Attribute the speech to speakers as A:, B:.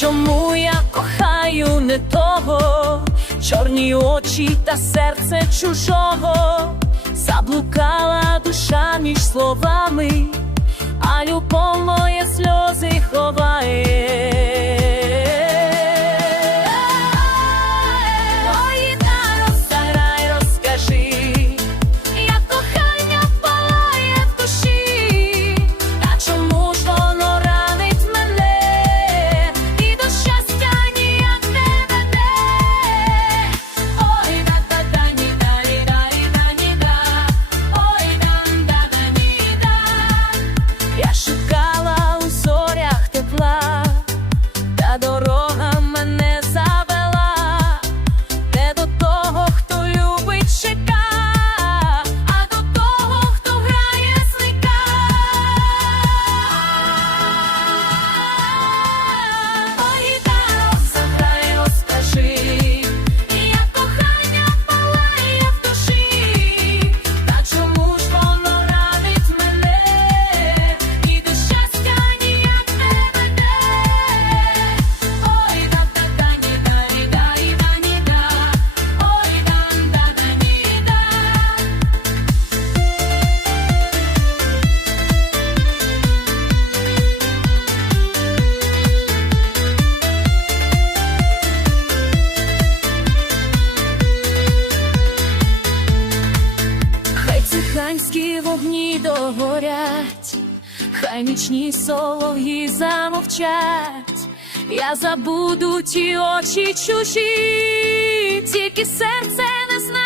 A: Чому я кохаю не того, чорні очі та серце чужого, заблукала душа між словами, а любов моє сльози ховає. fly. Янські вогні догорять, хай нічні солов'ї замовчать, я забуду ті очі чужі, тільки серце не знає.